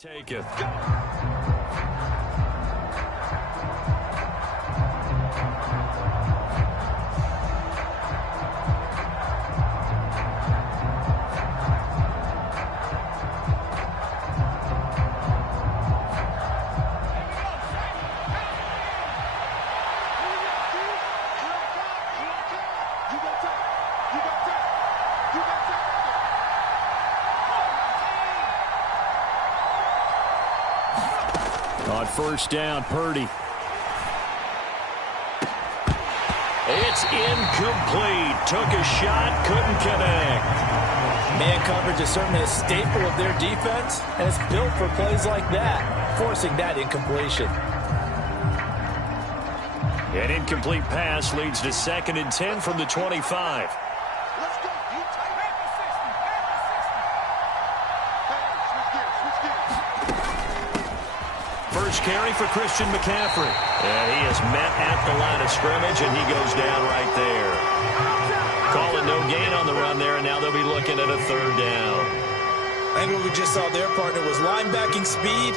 Take it. On first down, Purdy. It's incomplete. Took a shot, couldn't connect. Man coverage is certainly a staple of their defense, and it's built for plays like that, forcing that incompletion. An incomplete pass leads to 2nd and 10 from the 25. First carry for Christian McCaffrey. And he is met at the line of scrimmage, and he goes down right there. Calling no gain on the run there, and now they'll be looking at a 3rd down. I think what we just saw there, partner, was linebacking speed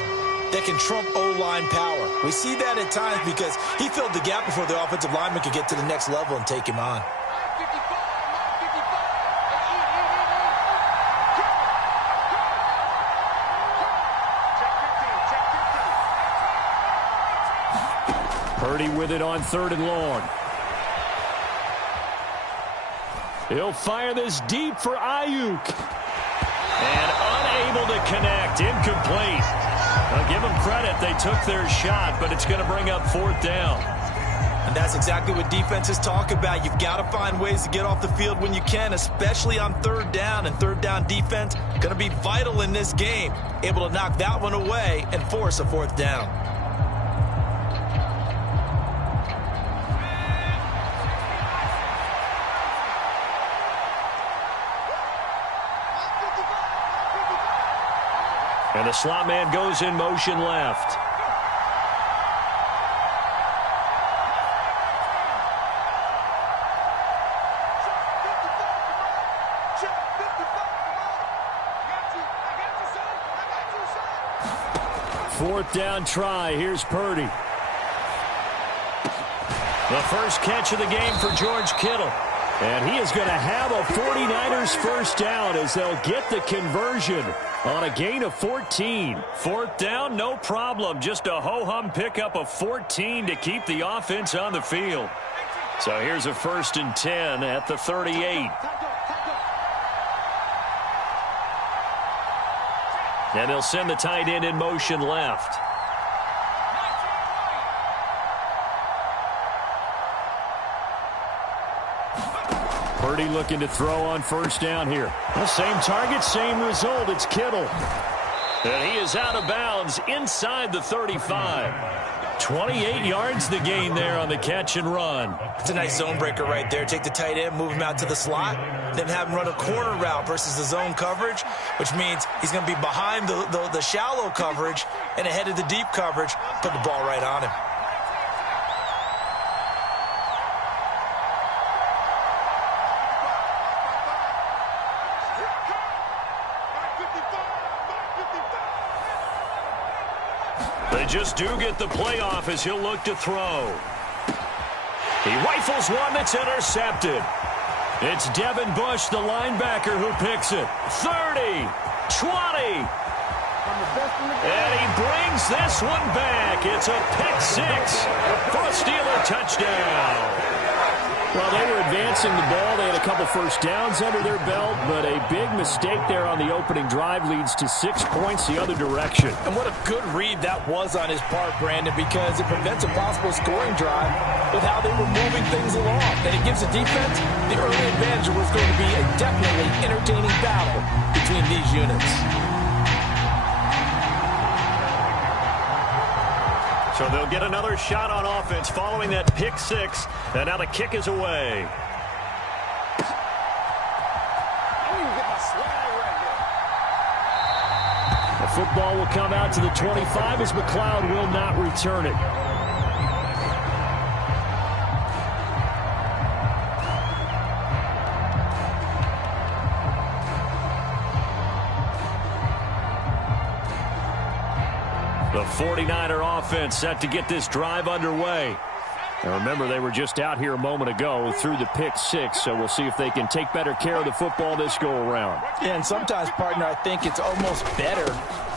that can trump O-line power. We see that at times because he filled the gap before the offensive lineman could get to the next level and take him on. Purdy with it on 3rd and long. He'll fire this deep for Ayuk. And unable to connect. Incomplete. I'll give them credit. They took their shot, but it's going to bring up 4th down. And that's exactly what defenses talk about. You've got to find ways to get off the field when you can, especially on 3rd down. And 3rd down defense going to be vital in this game. Able to knock that one away and force a 4th down. And the slot man goes in motion left. Fourth down try. Here's Purdy. The first catch of the game for George Kittle. And he is going to have a 49ers first down as they'll get the conversion on a gain of 14. 4th down, no problem. Just a ho-hum pickup of 14 to keep the offense on the field. So here's a 1st and 10 at the 38. And they'll send the tight end in motion left. Purdy looking to throw on first down here. The same target, same result. It's Kittle. And he is out of bounds inside the 35. 28 yards the gain there on the catch and run. It's a nice zone breaker right there. Take the tight end, move him out to the slot, then have him run a corner route versus the zone coverage, which means he's going to be behind the shallow coverage and ahead of the deep coverage. Put the ball right on him. They just do get the playoff as he'll look to throw. He rifles one that's intercepted. It's Devin Bush, the linebacker, who picks it. 30, 20. And he brings this one back. It's a pick 6 for a Steeler touchdown. Well, they were advancing the ball. They had a couple first downs under their belt, but a big mistake there on the opening drive leads to 6 points the other direction. And what a good read that was on his part, Brandon, because it prevents a possible scoring drive with how they were moving things along. And it gives the defense the early advantage of what's going to be a definitely entertaining battle between these units. So they'll get another shot on offense following that pick 6. And now the kick is away. The football will come out to the 25 as McLeod will not return it. 49er offense set to get this drive underway. Now remember, they were just out here a moment ago through the pick six, so we'll see if they can take better care of the football this go-around. Yeah, and sometimes, partner, I think it's almost better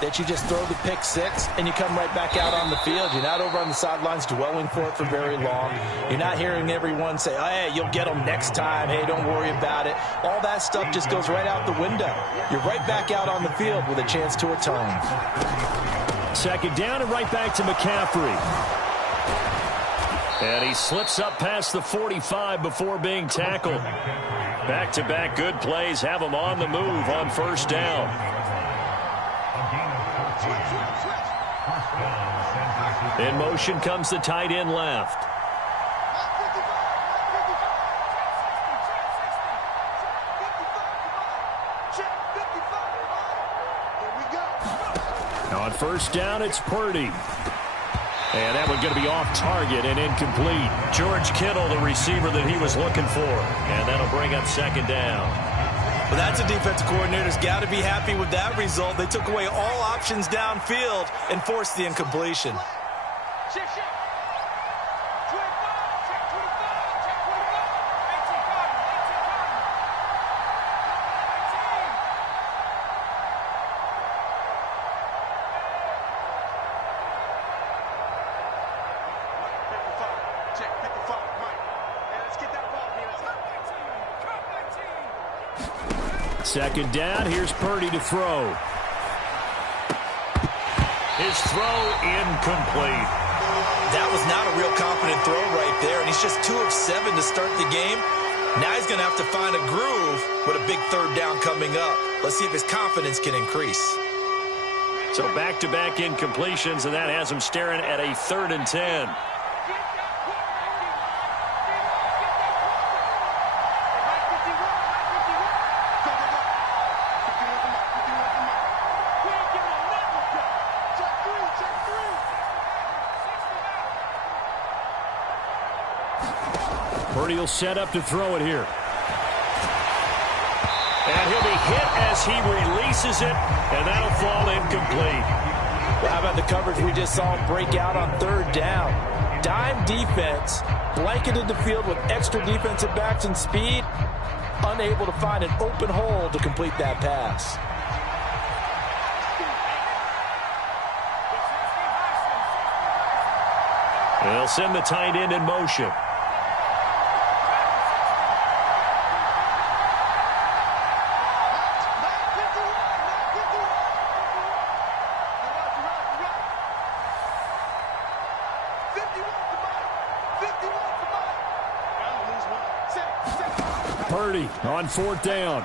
that you just throw the pick six and you come right back out on the field. You're not over on the sidelines dwelling for it for very long. You're not hearing everyone say, oh, hey, you'll get them next time. Hey, don't worry about it. All that stuff just goes right out the window. You're right back out on the field with a chance to atone. Second down and right back to McCaffrey. And he slips up past the 45 before being tackled. Back-to-back good plays have him on the move on first down. In motion comes the tight end left. On first down, it's Purdy. And that one going to be off target and incomplete. George Kittle, the receiver that he was looking for. And that'll bring up second down. Well, that's a defensive coordinator's got to be happy with that result. They took away all options downfield and forced the incompletion. Second down, here's Purdy to throw. His throw incomplete. That was not a real confident throw right there, and he's just 2 of 7 to start the game. Now he's going to have to find a groove with a big third down coming up. Let's see if his confidence can increase. So back-to-back incompletions, and that has him staring at a 3rd and 10. Purdy will set up to throw it here. And he'll be hit as he releases it, and that'll fall incomplete. Well, how about the coverage we just saw him break out on 3rd down? Dime defense, blanketed the field with extra defensive backs and speed, unable to find an open hole to complete that pass. They'll send the tight end in motion. Purdy on 4th down.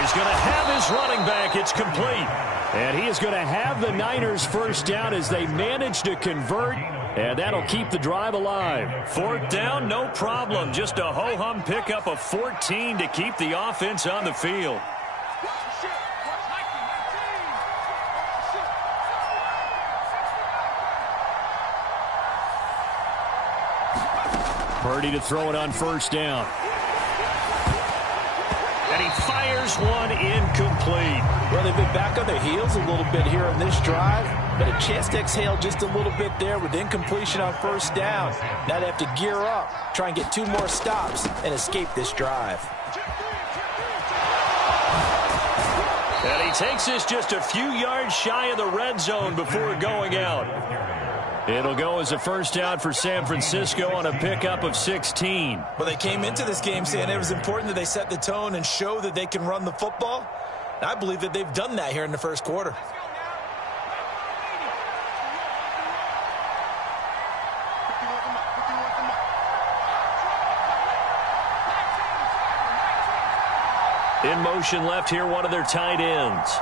He's going to have his running back. It's complete. And he is going to have the Niners first down as they manage to convert. And that'll keep the drive alive. 4th down, no problem. Just a ho-hum pickup of 14 to keep the offense on the field. Purdy to throw it on first down. And he fires one incomplete. Well, they've been back on their heels a little bit here on this drive, but a chance to exhale just a little bit there with incompletion on first down. Now they have to gear up, try and get 2 more stops, and escape this drive. And he takes this just a few yards shy of the red zone before going out. It'll go as a first down for San Francisco on a pickup of 16. Well, they came into this game saying it was important that they set the tone and show that they can run the football. And I believe that they've done that here in the first quarter. In motion left here, one of their tight ends.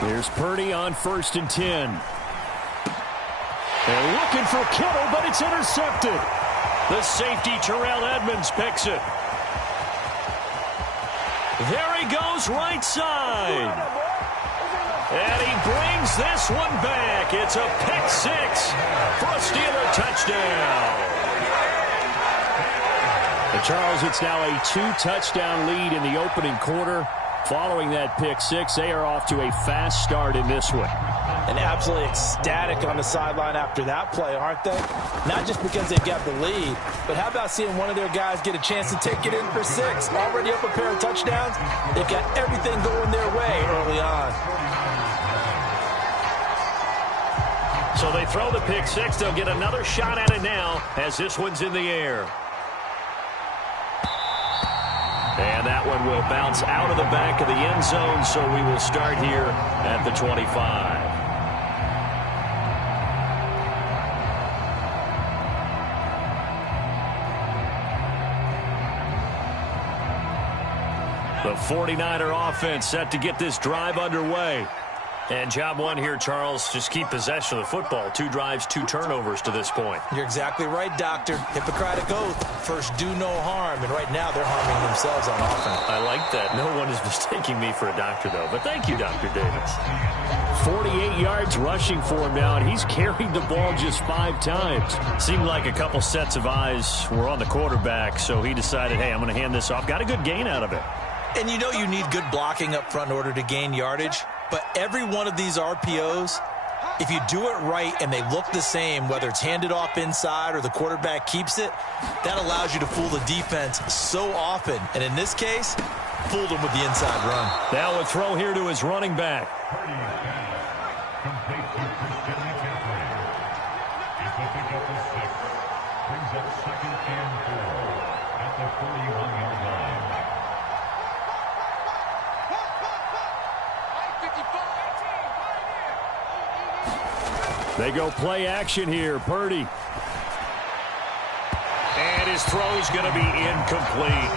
Here's Purdy on 1st and 10. They're looking for Kittle, but it's intercepted. The safety, Terrell Edmonds, picks it. There he goes, right side. And he brings this one back. It's a pick 6 for a Steeler touchdown. And Charles, it's now a 2-touchdown lead in the opening quarter. Following that pick six, they are off to a fast start in this one. And absolutely ecstatic on the sideline after that play, aren't they? Not just because they've got the lead, but how about seeing one of their guys get a chance to take it in for six? Already up a pair of touchdowns. They've got everything going their way early on. So they throw the pick six. They'll get another shot at it now as this one's in the air. And that one will bounce out of the back of the end zone, so we will start here at the 25. The 49er offense set to get this drive underway. And job one here, Charles, just keep possession of the football. 2 drives, 2 turnovers to this point. You're exactly right, Doctor. Hippocratic oath. First, do no harm. And right now, they're harming themselves on offense. I like that. No one is mistaking me for a doctor, though. But thank you, Dr. Davis. 48 yards rushing for him now, and he's carried the ball just 5 times. Seemed like a couple sets of eyes were on the quarterback, so he decided, hey, I'm going to hand this off. Got a good gain out of it. And you know you need good blocking up front in order to gain yardage. But every one of these RPOs, if you do it right and they look the same, whether it's handed off inside or the quarterback keeps it, that allows you to fool the defense so often. And in this case, fooled them with the inside run. Now a throw here to his running back. They go play action here. Purdy. And his throw's going to be incomplete.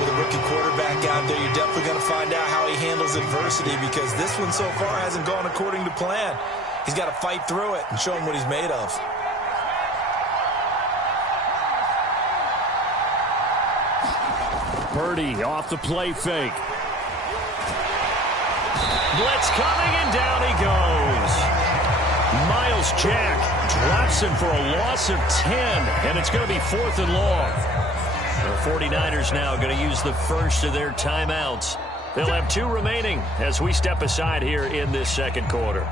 With a rookie quarterback out there, you're definitely going to find out how he handles adversity, because this one so far hasn't gone according to plan. He's got to fight through it and show him what he's made of. Purdy off the play fake. Blitz coming, and down he goes. Miles Jack drops him for a loss of 10, and it's going to be 4th and long. The 49ers now going to use the first of their timeouts. They'll have 2 remaining as we step aside here in this second quarter.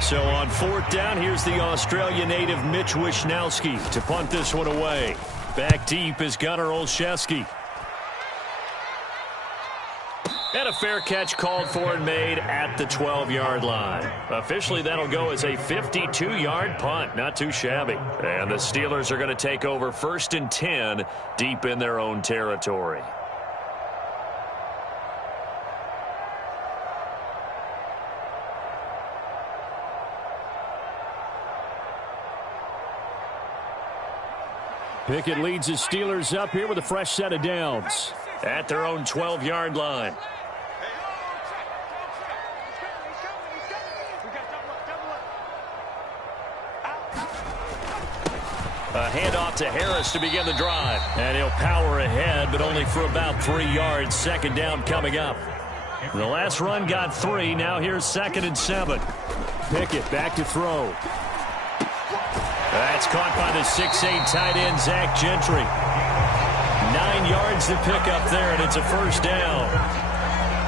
So on 4th down, here's the Australia native Mitch Wishnowsky to punt this one away. Back deep is Gunnar Olszewski. And a fair catch called for and made at the 12-yard line. Officially, that'll go as a 52-yard punt. Not too shabby. And the Steelers are going to take over 1st and 10 deep in their own territory. Pickett leads his Steelers up here with a fresh set of downs at their own 12-yard line. A handoff to Harris to begin the drive. And he'll power ahead, but only for about 3 yards. 2nd down coming up. The last run got 3. Now here's 2nd and 7. Pickett back to throw. That's caught by the 6'8" tight end, Zach Gentry. 9 yards to pick up there, and it's a 1st down.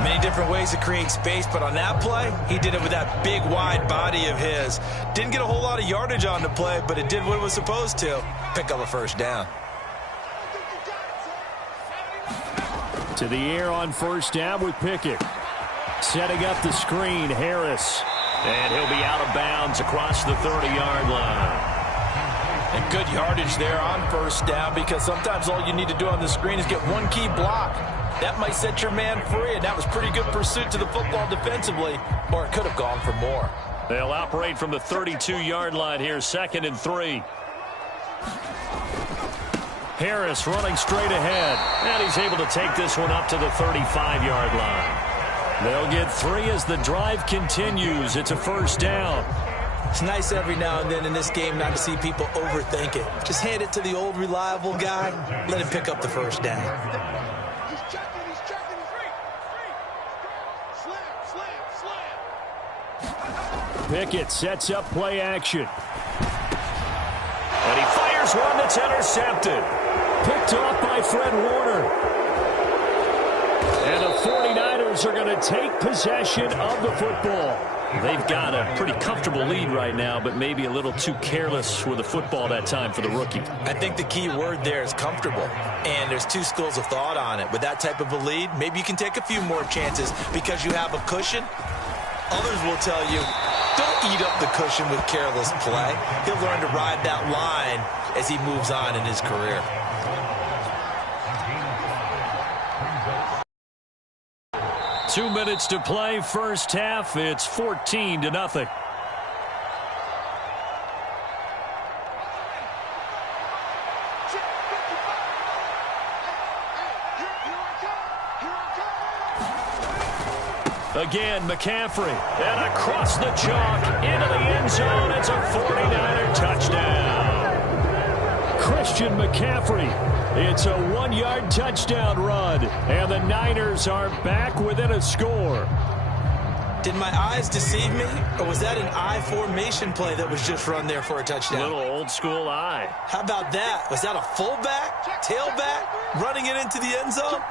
Many different ways to create space, but on that play, he did it with that big, wide body of his. Didn't get a whole lot of yardage on the play, but it did what it was supposed to. Pick up a 1st down. To the air on 1st down with Pickett. Setting up the screen, Harris. And he'll be out of bounds across the 30-yard line. And good yardage there on 1st down, because sometimes all you need to do on the screen is get one key block. That might set your man free, and that was pretty good pursuit to the football defensively, or it could have gone for more. They'll operate from the 32-yard line here, 2nd and 3. Harris running straight ahead, and he's able to take this one up to the 35-yard line. They'll get 3 as the drive continues. It's a 1st down. It's nice every now and then in this game not to see people overthink it. Just hand it to the old reliable guy. Let him pick up the 1st down. Pickett sets up play action. And he fires one that's intercepted. Picked off by Fred Warner. And the 49ers are going to take possession of the football. They've got a pretty comfortable lead right now, but maybe a little too careless with the football that time for the rookie. I think the key word there is comfortable, and there's two schools of thought on it. With that type of a lead, maybe you can take a few more chances because you have a cushion. Others will tell you, don't eat up the cushion with careless play. He'll learn to ride that line as he moves on in his career. Two minutes to play, first half. It's 14-0. Again, McCaffrey. And across the chalk, into the end zone. It's a 49er touchdown. Christian McCaffrey. It's a 1-yard touchdown run, and the Niners are back within a score. Did my eyes deceive me, or was that an I formation play that was just run there for a touchdown? A little old school I. How about that? Was that a fullback, tailback, running it into the end zone?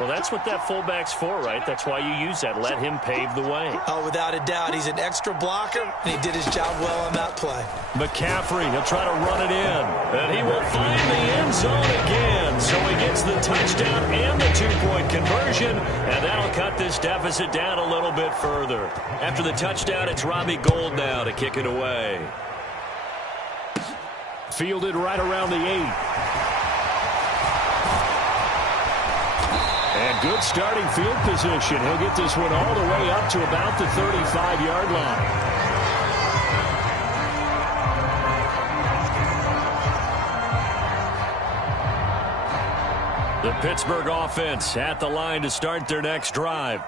Well, that's what that fullback's for, right? That's why you use that. Let him pave the way. Oh, without a doubt. He's an extra blocker, and he did his job well on that play. McCaffrey, he'll try to run it in. And he will find the end zone again. So he gets the touchdown and the two-point conversion, and that'll cut this deficit down a little bit further. After the touchdown, it's Robbie Gould now to kick it away. Fielded right around the 8. And good starting field position. He'll get this one all the way up to about the 35-yard line. The Pittsburgh offense at the line to start their next drive.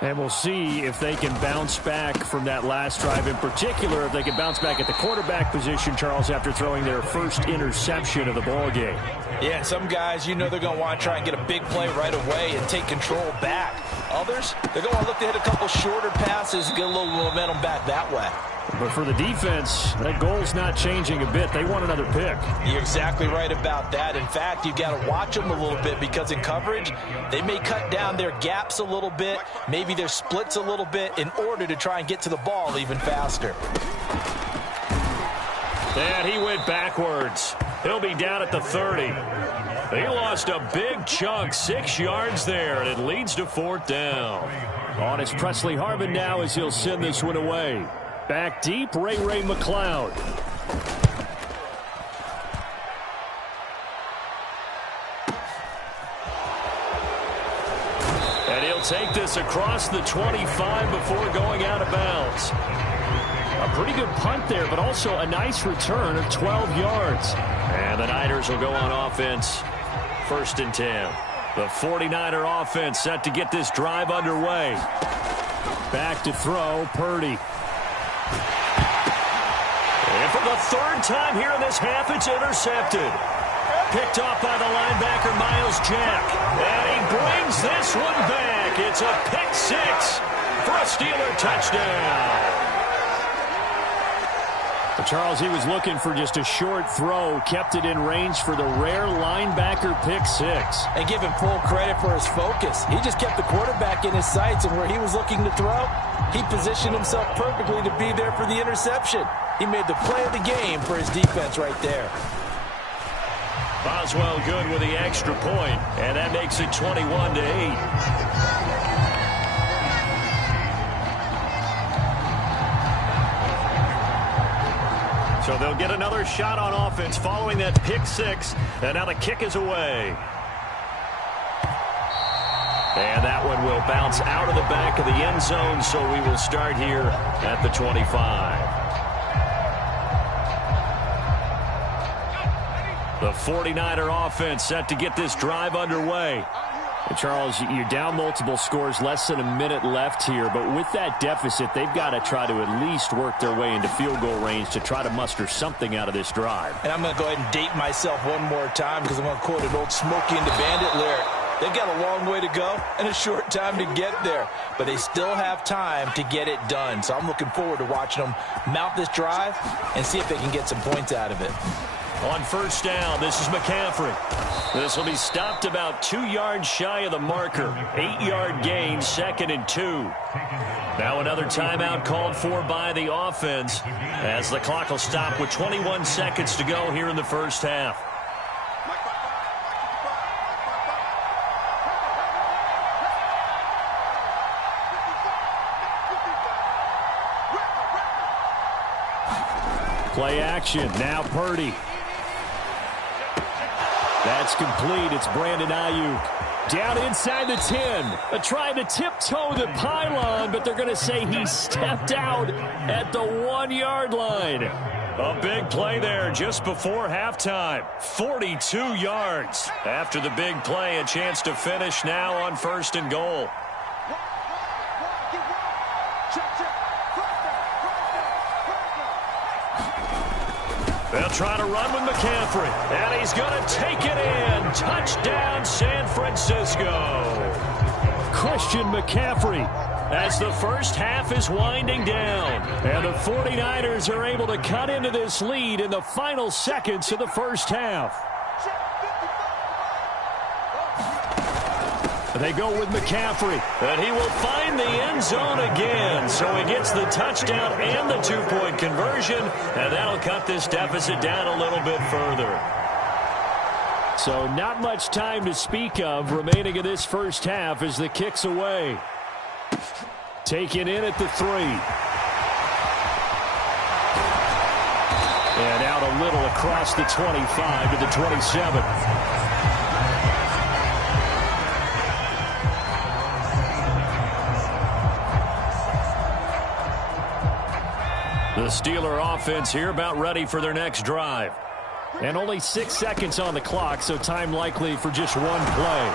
And we'll see if they can bounce back from that last drive. In particular, if they can bounce back at the quarterback position, Charles, after throwing their first interception of the ball game. Yeah, some guys, you know they're going to want to try and get a big play right away and take control back. Others, they're going to look to hit a couple shorter passes and get a little momentum back that way. But for the defense, that goal's not changing a bit. They want another pick. You're exactly right about that. In fact, you've got to watch them a little bit because in coverage, they may cut down their gaps a little bit, maybe their splits a little bit in order to try and get to the ball even faster. And he went backwards. He'll be down at the 30. He lost a big chunk, 6 yards there, and it leads to 4th down. On is Presley Harvin now as he'll send this one away. Back deep, Ray McLeod. And he'll take this across the 25 before going out of bounds. A pretty good punt there, but also a nice return of 12 yards. And the Niners will go on offense, 1st and 10. The 49er offense set to get this drive underway. Back to throw, Purdy. And for the 3rd time here in this half, it's intercepted. Picked off by the linebacker, Miles Jack. And he brings this one back. It's a pick 6 for a Steeler touchdown. Charles, he was looking for just a short throw, kept it in range for the rare linebacker pick 6. And give him full credit for his focus. He just kept the quarterback in his sights, and where he was looking to throw, he positioned himself perfectly to be there for the interception. He made the play of the game for his defense right there. Boswell good with the extra point, and that makes it 21-8. So they'll get another shot on offense following that pick 6, and now the kick is away. And that one will bounce out of the back of the end zone, so we will start here at the 25. The 49er offense set to get this drive underway. And Charles, you're down multiple scores, less than a minute left here, but with that deficit, they've got to try to at least work their way into field goal range to try to muster something out of this drive. And I'm going to go ahead and date myself one more time because I'm going to quote an old Smokey and the Bandit lyric. They've got a long way to go and a short time to get there, but they still have time to get it done. So I'm looking forward to watching them mount this drive and see if they can get some points out of it. On first down, this is McCaffrey. This will be stopped about 2 yards shy of the marker. 8-yard gain, 2nd and 2. Now another timeout called for by the offense as the clock will stop with 21 seconds to go here in the first half. Play action. Now Purdy. That's complete. It's Brandon Ayuk. Down inside the 10. Trying to tiptoe the pylon, but they're going to say he stepped out at the 1-yard line. A big play there just before halftime. 42 yards. After the big play, a chance to finish now on 1st and goal. They'll try to run with McCaffrey, and he's going to take it in. Touchdown, San Francisco. Christian McCaffrey as the first half is winding down. And the 49ers are able to cut into this lead in the final seconds of the first half. They go with McCaffrey, and he will find the end zone again. So he gets the touchdown and the 2-point conversion, and that'll cut this deficit down a little bit further. So not much time to speak of remaining in this first half as the kick's away. Taken in at the 3. And out a little across the 25 to the 27. The Steeler offense here about ready for their next drive. And only 6 seconds on the clock, so time likely for just one play.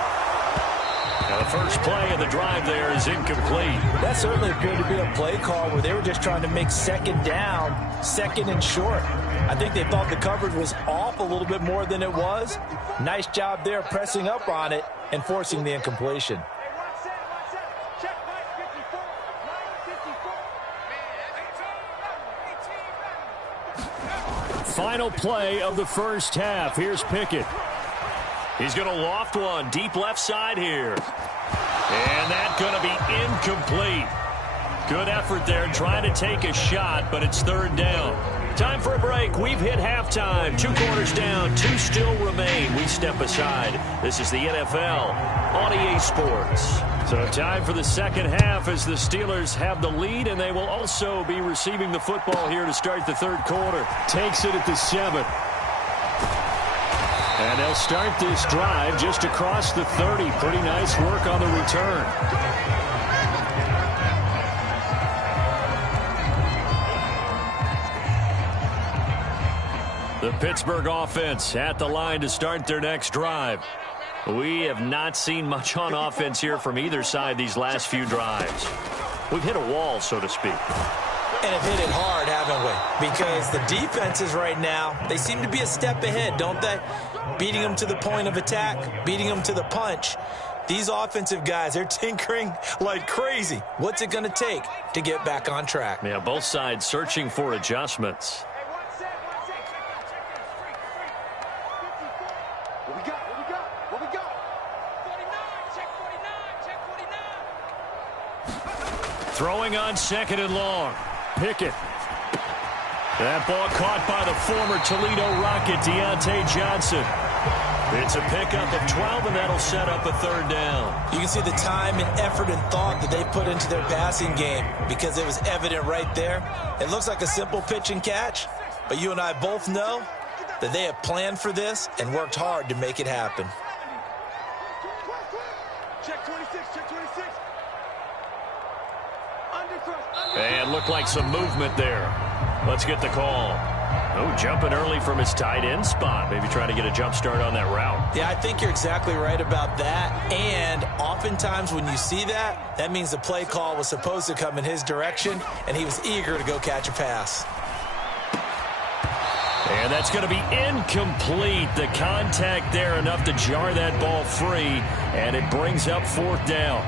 Now the first play of the drive there is incomplete. That certainly appeared to be a play call where they were just trying to make 2nd down, 2nd and short. I think they thought the coverage was off a little bit more than it was. Nice job there pressing up on it and forcing the incompletion. Final play of the first half. Here's Pickett. He's going to loft one deep left side here. And that's going to be incomplete. Good effort there trying to take a shot, but it's 3rd down. Time for a break. We've hit halftime. 2 quarters down. 2 still remain. We step aside. This is the NFL on EA Sports. So time for the second half as the Steelers have the lead, and they will also be receiving the football here to start the 3rd quarter. Takes it at the 7. And they'll start this drive just across the 30. Pretty nice work on the return. The Pittsburgh offense at the line to start their next drive. We have not seen much on offense here from either side these last few drives. We've hit a wall, so to speak. And have hit it hard, haven't we? Because the defenses right now, they seem to be a step ahead, don't they? Beating them to the point of attack, beating them to the punch. These offensive guys, they're tinkering like crazy. What's it going to take to get back on track? Yeah, both sides searching for adjustments. Throwing on 2nd and long. Pickett. That ball caught by the former Toledo Rocket, Deontay Johnson. It's a pickup of 12, and that'll set up a 3rd down. You can see the time and effort and thought that they put into their passing game because it was evident right there. It looks like a simple pitch and catch, but you and I both know that they have planned for this and worked hard to make it happen. Check 26, check 26. And looked like some movement there. Let's get the call. Oh, jumping early from his tight end spot. Maybe trying to get a jump start on that route. Yeah, I think you're exactly right about that. And oftentimes when you see that, that means the play call was supposed to come in his direction, and he was eager to go catch a pass. And that's going to be incomplete. The contact there enough to jar that ball free, and it brings up 4th down.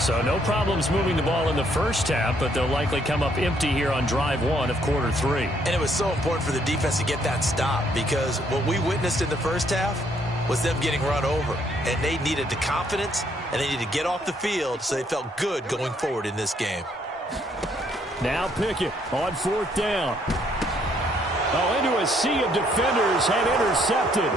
So no problems moving the ball in the first half, but they'll likely come up empty here on drive one of quarter three. And it was so important for the defense to get that stop, because what we witnessed in the first half was them getting run over. And they needed the confidence, and they needed to get off the field so they felt good going forward in this game. Now Pickett on fourth down. Oh, into a sea of defenders and intercepted.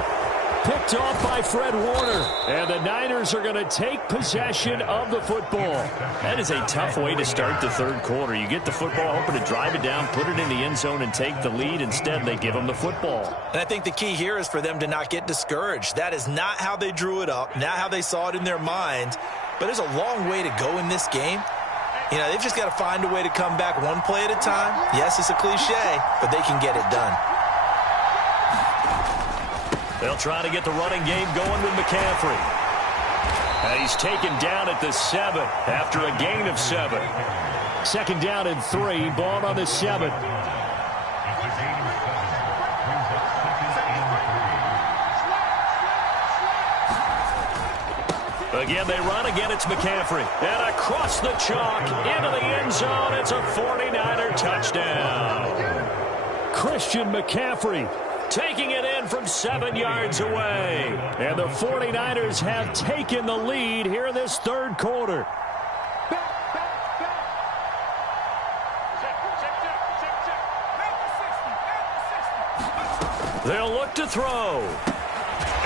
Picked off by Fred Warner. And the Niners are going to take possession of the football. That is a tough way to start the third quarter. You get the football, hoping to drive it down, put it in the end zone, and take the lead. Instead, they give them the football. And I think the key here is for them to not get discouraged. That is not how they drew it up, not how they saw it in their mind. But there's a long way to go in this game. You know, they've just got to find a way to come back one play at a time. Yes, it's a cliche, but they can get it done. They'll try to get the running game going with McCaffrey. And he's taken down at the 7 after a gain of 7. Second down and 3, ball on the 7. Again, they run. Again, it's McCaffrey. And across the chalk, into the end zone. It's a 49er touchdown. Christian McCaffrey taking it in from 7 yards away. And the 49ers have taken the lead here in this third quarter. They'll look to throw.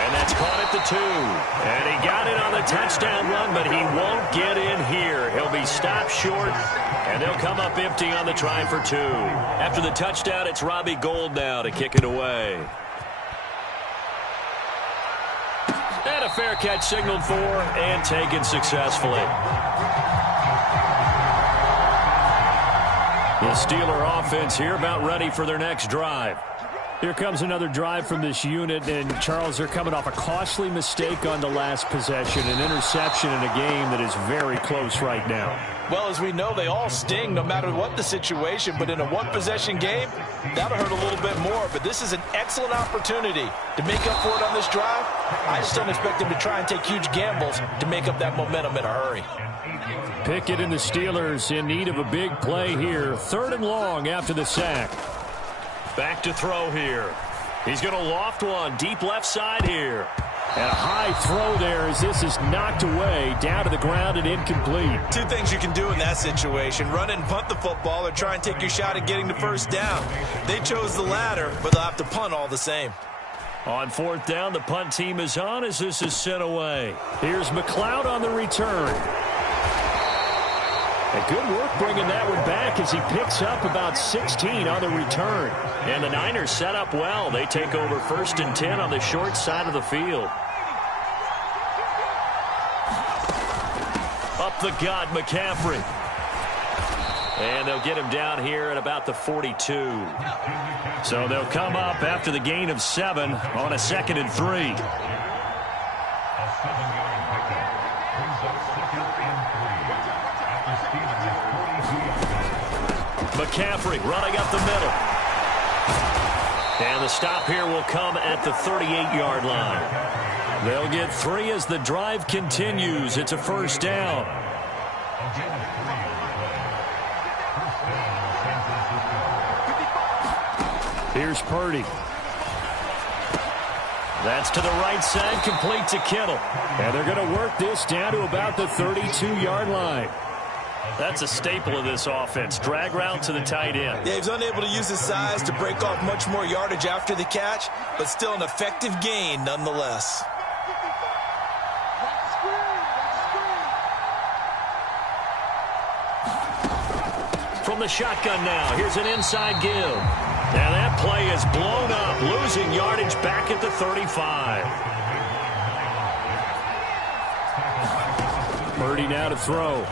And that's caught at the 2. And he got it on the touchdown run, but he won't get in here. He'll be stopped short, and they'll come up empty on the try for 2. After the touchdown, it's Robbie Gould now to kick it away. And a fair catch signaled for and taken successfully. The Steeler offense here about ready for their next drive. Here comes another drive from this unit, and Charles, they're coming off a costly mistake on the last possession, an interception in a game that is very close right now. Well, as we know, they all sting no matter what the situation, but in a one-possession game, that'll hurt a little bit more. But this is an excellent opportunity to make up for it on this drive. I just don't expect them to try and take huge gambles to make up that momentum in a hurry. Pickett and the Steelers in need of a big play here. 3rd and long after the sack. Back to throw here. He's going to loft one deep left side here. And a high throw there as this is knocked away, down to the ground and incomplete. 2 things you can do in that situation: run and punt the football, or try and take your shot at getting the first down. They chose the latter, but they'll have to punt all the same. On 4th down, the punt team is on as this is sent away. Here's McLeod on the return. And good work bringing that one back as he picks up about 16 on the return. And the Niners set up well. They take over 1st and 10 on the short side of the field. Up the gut, McCaffrey. And they'll get him down here at about the 42. So they'll come up after the gain of 7 on a 2nd and 3. McCaffrey running up the middle. And the stop here will come at the 38-yard line. They'll get 3 as the drive continues. It's a 1st down. Here's Purdy. That's to the right side, complete to Kittle. And they're going to work this down to about the 32-yard line. That's a staple of this offense. Drag route to the tight end. Yeah, he's unable to use his size to break off much more yardage after the catch, but still an effective gain nonetheless. From the shotgun now, here's an inside give. Now that play is blown up, losing yardage back at the 35. Purdy now to throw.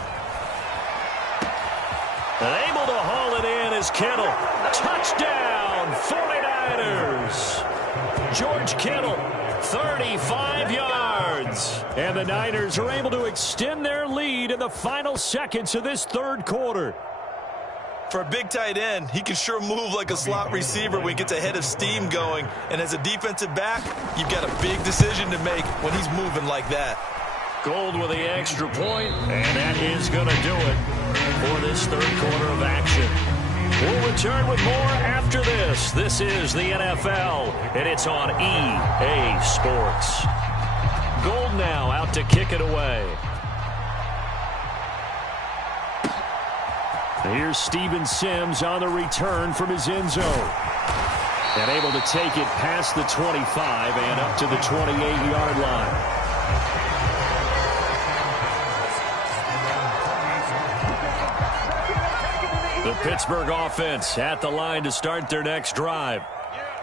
And able to haul it in is Kittle. Touchdown, 49ers. George Kittle, 35 yards. And the Niners are able to extend their lead in the final seconds of this third quarter. For a big tight end, he can sure move like a slot receiver when he gets a head of steam going. And as a defensive back, you've got a big decision to make when he's moving like that. Gold with the extra point, and that is going to do it for this third quarter of action. We'll return with more after this. This is the NFL, and it's on EA Sports. Gold now out to kick it away. Here's Steven Sims on the return from his end zone. And able to take it past the 25 and up to the 28-yard line. The Pittsburgh offense at the line to start their next drive.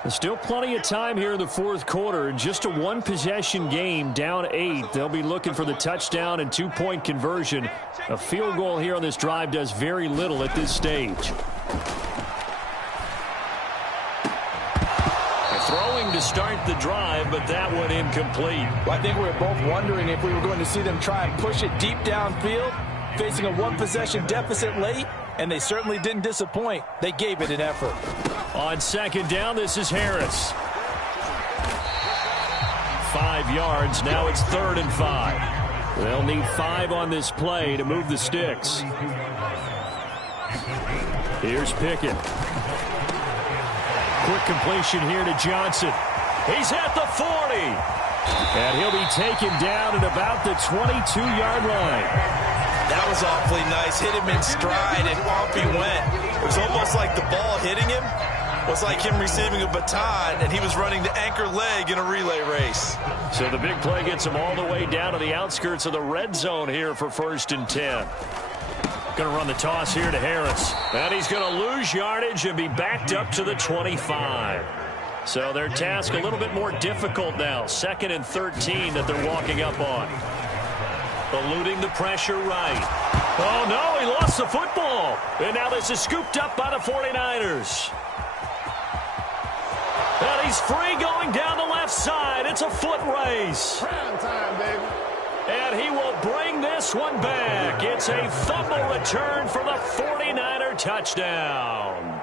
There's still plenty of time here in the fourth quarter. Just a one-possession game, down 8. They'll be looking for the touchdown and two-point conversion. A field goal here on this drive does very little at this stage. Throwing to start the drive, but that one incomplete. Well, I think we were both wondering if we were going to see them try and push it deep downfield, facing a one-possession deficit late, and they certainly didn't disappoint. They gave it an effort. On second down, this is Harris. 5 yards. Now it's 3rd and 5. They'll need 5 on this play to move the sticks. Here's Pickett. Quick completion here to Johnson. He's at the 40. And he'll be taken down at about the 22-yard line. That was awfully nice. Hit him in stride, and off he went. It was almost like the ball hitting him was like him receiving a baton, and he was running the anchor leg in a relay race. So the big play gets him all the way down to the outskirts of the red zone here for 1st and 10. Going to run the toss here to Harris. And he's going to lose yardage and be backed up to the 25. So their task a little bit more difficult now. 2nd and 13 that they're walking up on. Eluding the pressure right. Oh, no, he lost the football. And now this is scooped up by the 49ers. And he's free going down the left side. It's a foot race. Prime time, baby. And he will bring this one back. It's a fumble return for the 49er touchdown.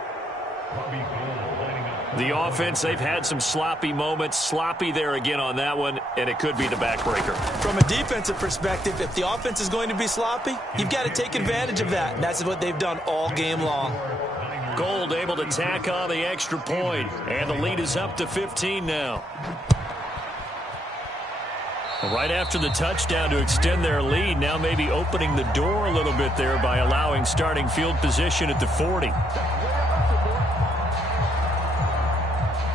The offense, they've had some sloppy moments. Sloppy there again on that one, and it could be the backbreaker. From a defensive perspective, if the offense is going to be sloppy, you've got to take advantage of that, and that's what they've done all game long. Gold able to tack on the extra point, and the lead is up to 15 now. Right after the touchdown to extend their lead, now maybe opening the door a little bit there by allowing starting field position at the 40.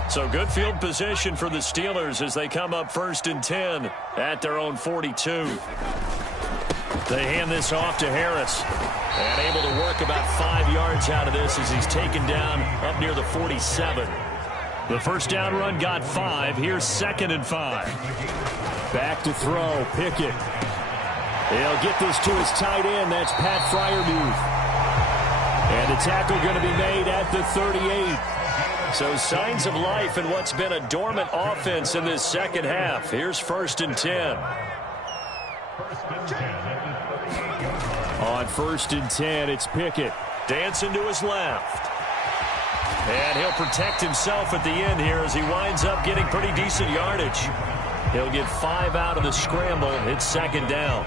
So good field position for the Steelers as they come up 1st and 10 at their own 42. They hand this off to Harris. And able to work about 5 yards out of this as he's taken down up near the 47. The first down run got 5. Here's 2nd and 5. Back to throw. Pickett. He'll get this to his tight end. That's Pat Freiermuth. And the tackle going to be made at the 38. So signs of life in what's been a dormant offense in this second half. Here's 1st and 10. On 1st and 10, it's Pickett. Dancing to his left. And he'll protect himself at the end here as he winds up getting pretty decent yardage. He'll get 5 out of the scramble. It's 2nd down.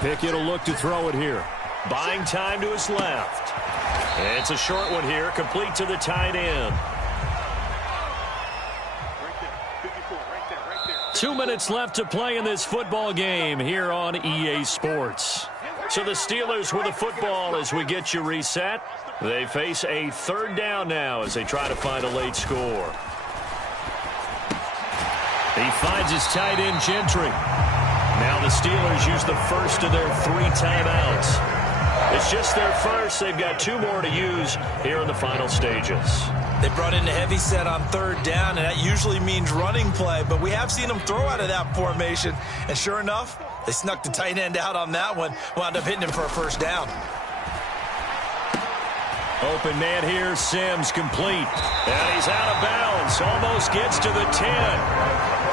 Pickett will look to throw it here. Buying time to his left. And it's a short one here, complete to the tight end. 2 minutes left to play in this football game here on EA Sports. So the Steelers with the football as we get you reset. They face a 3rd down now as they try to find a late score. He finds his tight end, Gentry. Now the Steelers use the first of their 3 timeouts. It's just their first. They've got 2 more to use here in the final stages. They brought in a heavy set on 3rd down, and that usually means running play, but we have seen them throw out of that formation, and sure enough, they snuck the tight end out on that one, wound up hitting him for a 1st down. Open man here, Sims complete. And he's out of bounds, almost gets to the 10.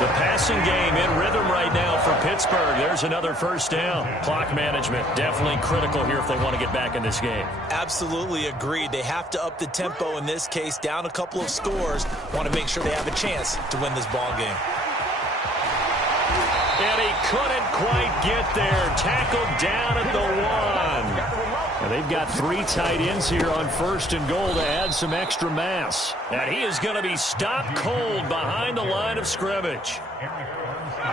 The passing game in rhythm right now for Pittsburgh. There's another first down. Clock management definitely critical here if they want to get back in this game. Absolutely agreed. They have to up the tempo in this case, down a couple of scores. Want to make sure they have a chance to win this ball game. And he couldn't quite get there. Tackled down at the 1. And they've got 3 tight ends here on 1st and goal to add some extra mass. And he is going to be stopped cold behind the line of scrimmage.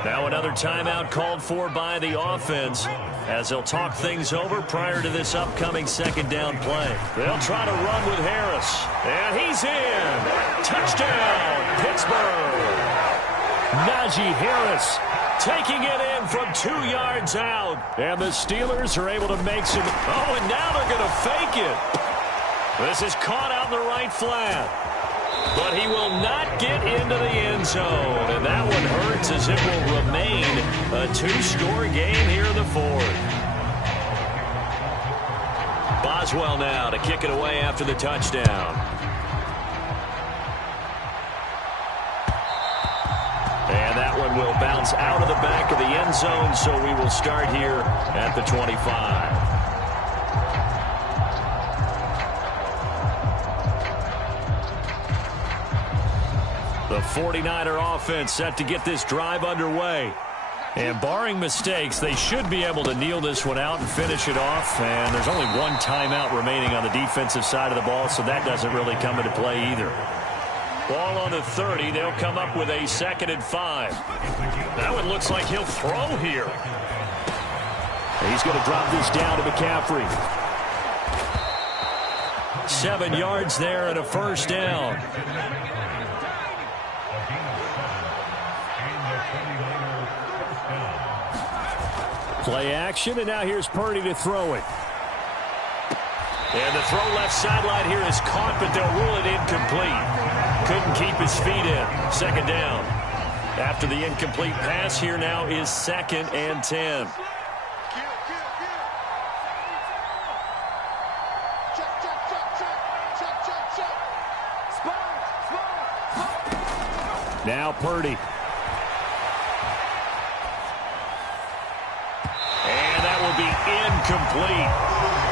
Now another timeout called for by the offense as they'll talk things over prior to this upcoming 2nd down play. They'll try to run with Harris. And he's in. Touchdown, Pittsburgh. Najee Harris taking it in from 2 yards out. And the Steelers are able to make some... Oh, and now they're going to fake it. This is caught out in the right flat. But he will not get into the end zone. And that one hurts as it will remain a 2-score game here in the 4th. Boswell now to kick it away after the touchdown. And that one will bounce out of the back of the end zone, so we will start here at the 25. The 49er offense set to get this drive underway. And barring mistakes, they should be able to kneel this one out and finish it off. And there's only 1 timeout remaining on the defensive side of the ball, so that doesn't really come into play either. Ball on the 30. They'll come up with a 2nd and 5. That one looks like he'll throw here. He's going to drop this down to McCaffrey. 7 yards there and a first down. Play action, and now here's Purdy to throw it. And the throw left sideline here is caught, but they'll rule it incomplete. Couldn't keep his feet in. 2nd down. After the incomplete pass, here now is 2nd and 10. Now Purdy. And that will be incomplete.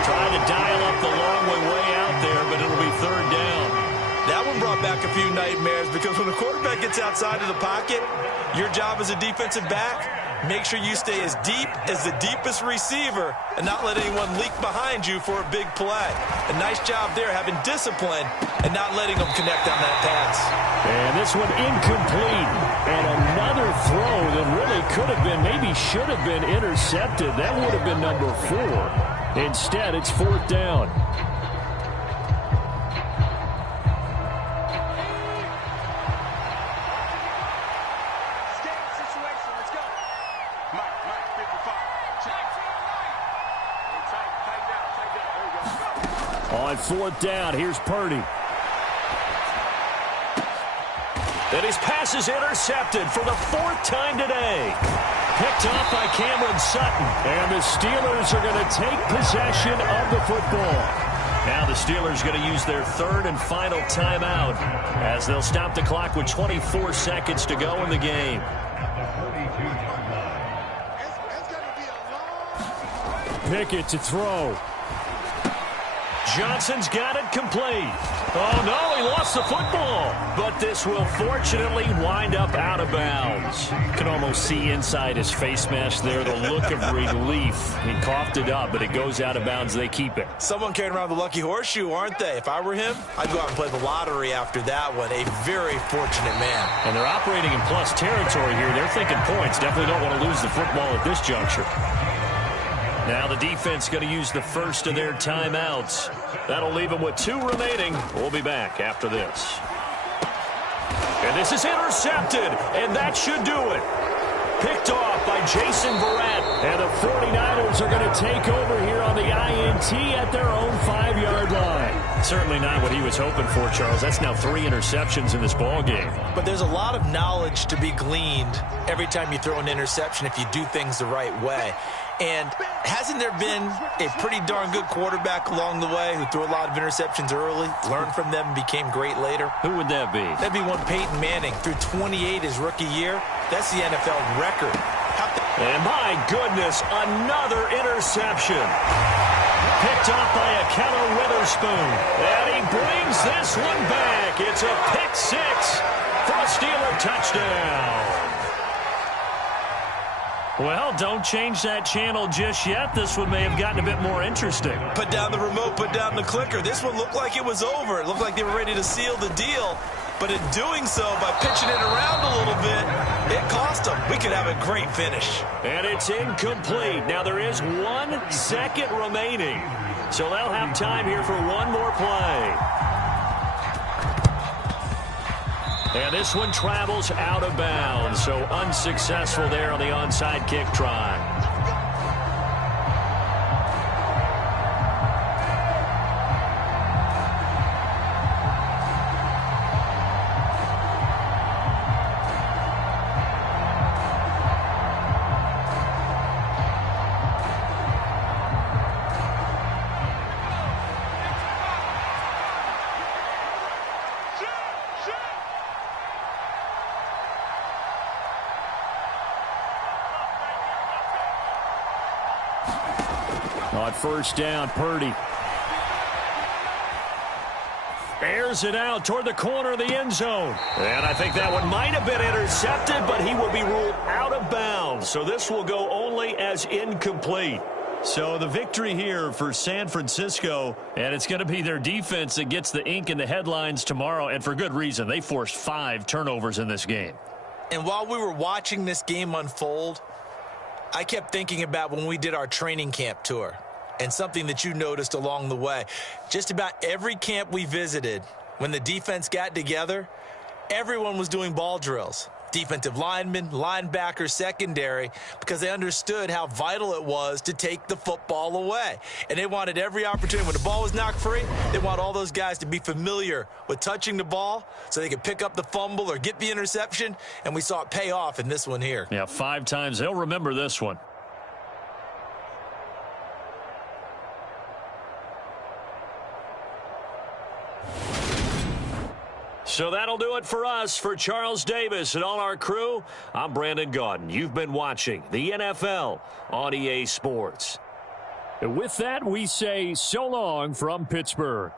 Trying to dial up the long way out there, but it'll be 3rd down. That one brought back a few nightmares because when the quarterback gets outside of the pocket, your job as a defensive back, make sure you stay as deep as the deepest receiver and not let anyone leak behind you for a big play. A nice job there having discipline and not letting them connect on that pass. And this one incomplete. And another throw that really could have been, maybe should have been intercepted. That would have been number 4. Instead, it's 4th down. On 4th down, here's Purdy. And his pass is intercepted for the 4th time today. Picked off by Cameron Sutton. And the Steelers are going to take possession of the football. Now the Steelers are going to use their 3rd and final timeout as they'll stop the clock with 24 seconds to go in the game. Pickett to throw. Johnson's got it complete. Oh, no, he lost the football. But this will fortunately wind up out of bounds. You can almost see inside his face mask there the look of relief. He coughed it up, but it goes out of bounds. They keep it. Someone carrying around the lucky horseshoe, aren't they? If I were him, I'd go out and play the lottery after that one. A very fortunate man. And they're operating in plus territory here. They're thinking points. Definitely don't want to lose the football at this juncture. Now the defense going to use the first of their timeouts. That'll leave them with 2 remaining. We'll be back after this. And this is intercepted, and that should do it. Picked off by Jason Verrett. And the 49ers are going to take over here on the INT at their own 5-yard line. Certainly not what he was hoping for, Charles. That's now 3 interceptions in this ball game. But there's a lot of knowledge to be gleaned every time you throw an interception if you do things the right way. And hasn't there been a pretty darn good quarterback along the way who threw a lot of interceptions early, learned from them, and became great later? Who would that be? That'd be one Peyton Manning. Threw 28 his rookie year, That's the NFL record. And my goodness, another interception. Picked off by a Keller Witherspoon. And he brings this one back. It's a pick six for a Steeler touchdown. Well, don't change that channel just yet. This one may have gotten a bit more interesting. Put down the remote, put down the clicker. This one looked like it was over. It looked like they were ready to seal the deal. But in doing so, by pitching it around a little bit, it cost them. We could have a great finish. And it's incomplete. Now there is 1 second remaining. So they'll have time here for one more play. And this one travels out of bounds. So unsuccessful there on the onside kick try. On first down, Purdy airs it out toward the corner of the end zone. And I think that one might have been intercepted, but he will be ruled out of bounds. So this will go only as incomplete. So the victory here for San Francisco, and it's going to be their defense that gets the ink in the headlines tomorrow, and for good reason. They forced 5 turnovers in this game. And while we were watching this game unfold, I kept thinking about when we did our training camp tour. And something that you noticed along the way. Just about every camp we visited, when the defense got together, everyone was doing ball drills. Defensive linemen, linebackers, secondary, because they understood how vital it was to take the football away. And they wanted every opportunity. When the ball was knocked free, they want all those guys to be familiar with touching the ball so they could pick up the fumble or get the interception. And we saw it pay off in this one here. Yeah, 5 times. They'll remember this one. So that'll do it for us. For Charles Davis and all our crew, I'm Brandon Gaudin. You've been watching the NFL on EA Sports. With that, we say so long from Pittsburgh.